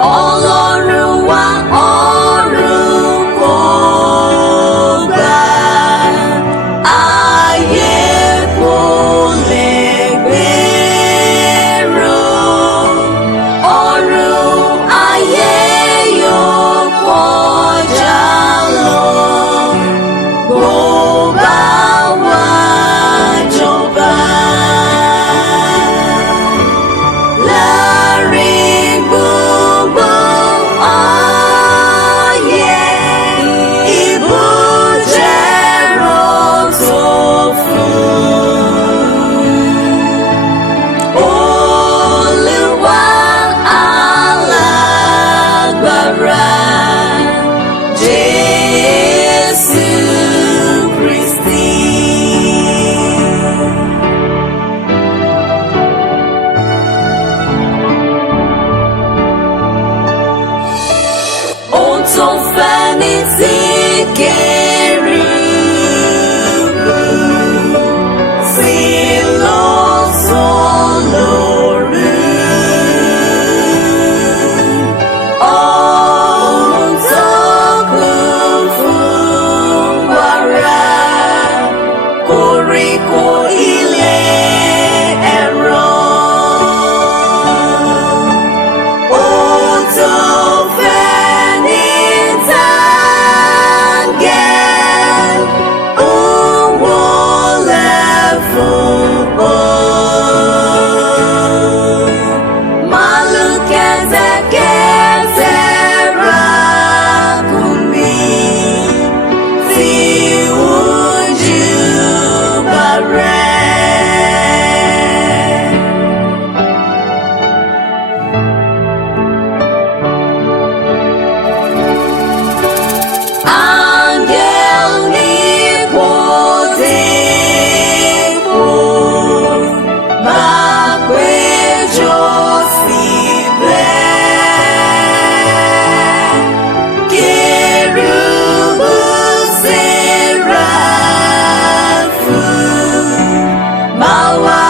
Ọlọ́run wa ọ̀run kò gbà, ayé kò lè gbèrò. Ọ̀run ayé yóò kọjá lọ, bó bá wá jọba. Láàrin gbogbo ayé, ibùjẹ́rọ̀ tó fún. Olúwa alágbára, Jésù Kristi. Ohun tó fẹ́ ní tí kérúbù sí lọ́sàn-án lóru. Ohun tó kún fún wàrà, koríko ilé ẹ̀rọ. Ohun tó fẹ́ ní táǹgẹ̀, ó wọlé fún ọ. Màlúù kẹ́tẹ́kẹ́tẹ́ ràkúnmí tí ń júbà rẹ̀. Áńgẹ́lì nípò-dépò máa péjọ síbẹ̀. Kérúbù, séráfù máa wà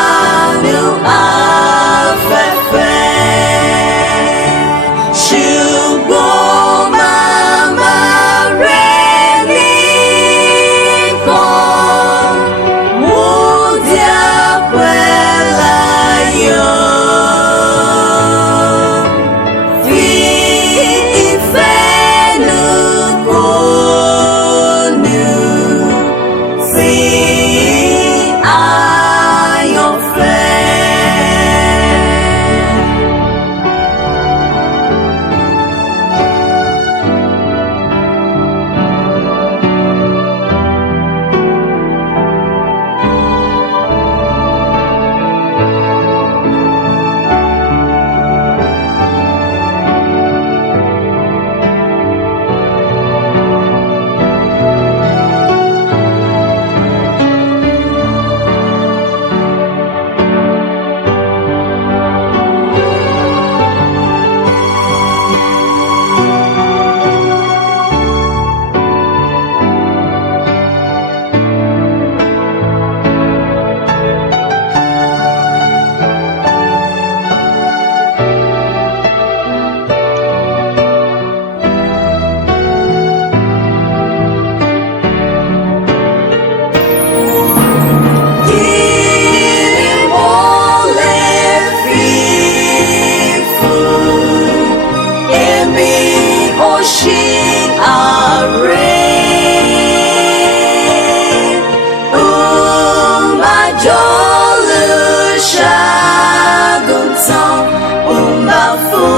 nínú afẹ́fẹ́. Ṣùgbọ́n màmá rẹ̀ nìkan wúndíá pẹ̀láyọ̀. Fi ìfẹ́ nù kónú sí àyànfẹ́. Umba fún